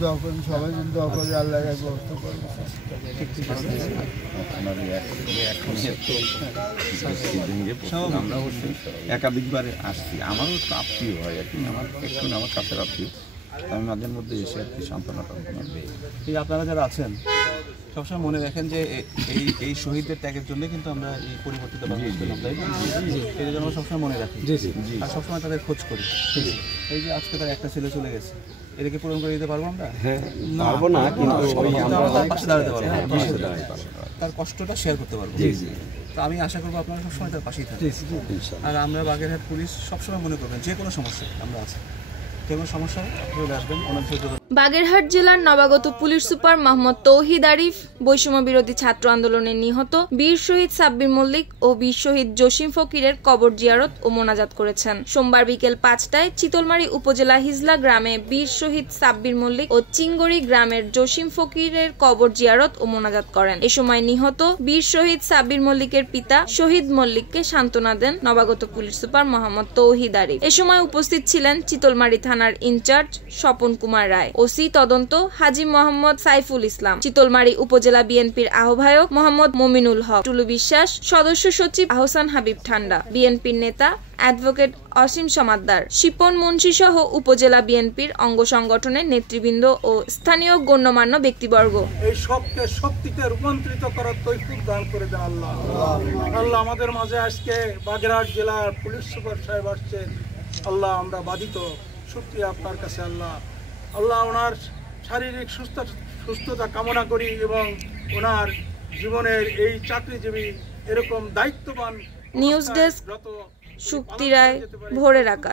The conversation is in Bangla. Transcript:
দোয়া করেন, সবাই যদি দোয়া করে আল্লাহ ব্যবস্থা করবো। আমরা অবশ্যই একাধিকবারে আসছি, আমারও একটু আত্মীয় হয় আর কি, আমার কাছের আত্মীয়, আমি মাঝে মধ্যে এসে আর কি সান্ত্বনাটা দিই। এই আপনারা যারা আছেন সবসময় মনে রাখেন যে এই শহীদদের ত্যাগের জন্য কিন্তু আমরা এই পরিবর্তিত এই জন্য সবসময় মনে রাখি আর সবসময় তাদের খোঁজ করি। এই যে আজকে তার একটা ছেলে চলে গেছে, এটাকে পূরণ করে দিতে পারবো আমরা? পারবো না, কিন্তু তার পাশে দাঁড়াতে পারবো, তার কষ্টটা শেয়ার করতে পারবো। তো আমি আশা করবো আপনারা সবসময় তার পাশেই থাকবেন। আর আমরা বাগেরহাট পুলিশ সবসময় মনে করবেন যে কোনো সমস্যা আমরা আছি, যে কোনো সমস্যা চলে আসবেন ওনার সাথে। বাগেরহাট জেলার নবাগত পুলিশ সুপার মোহাম্মদ তৌহিদ আরিফ বৈষম্য বিরোধী ছাত্র আন্দোলনে নিহত বীর শহীদ সাব্বির মল্লিক ও বীর শহীদ জসিম ফকিরের কবর জিয়ারত ও মোনাজাত করেছেন। সোমবার বিকেল 5টায় চিতলমারী উপজেলা হিজলা গ্রামে বীর শহীদ সাব্বির মল্লিক ও চিঙ্গড়ি গ্রামের জসিম ফকিরের কবর জিয়ারত ও মোনাজাত করেন। এ সময় নিহত বীর শহীদ সাব্বির মল্লিকের পিতা শহীদ মল্লিককে সান্ত্বনা দেন নবাগত পুলিশ সুপার মোহাম্মদ তৌহিদ আরিফ। এ সময় উপস্থিত ছিলেন চিতলমারী থানার ইনচার্জ স্বপন কুমার রায়, ওসি তদন্ত হাজী মোহাম্মদ সাইফুল ইসলাম, চিতলমারী উপজেলা বিএনপির আহ্বায়ক মোহাম্মদ মমিনুল হক, টুলু বিশ্বাস, সদস্য সচিব আহসান হাবিব ঠান্ডা, বিএনপির নেতা অ্যাডভোকেট অসীম সমাদ্দার, শিপন মুন্সি সহ উপজেলা বিএনপির অঙ্গ সংগঠনের নেতৃবৃন্দ ও স্থানীয় গণ্যমান্য ব্যক্তিবর্গ। এই সবকে শক্তিতে রূপান্তরিত করার তৌফিক দান করে দেন আল্লাহ। আল্লাহ আমাদের মাঝে আজকে বাগেরহাট জেলার পুলিশ সুপার সাহেব আসছেন, আল্লাহ আমরা বাধিত, শুকরিয়া আপনার কাছে আল্লাহ। আল্লাহ ওনার শারীরিক সুস্থতা কামনা করি এবং ওনার জীবনের এই চাকরিজীবী এরকম দায়িত্ববান নিউজ ডেস্ক, শুক্তি রায়, ভোরের আকাশ।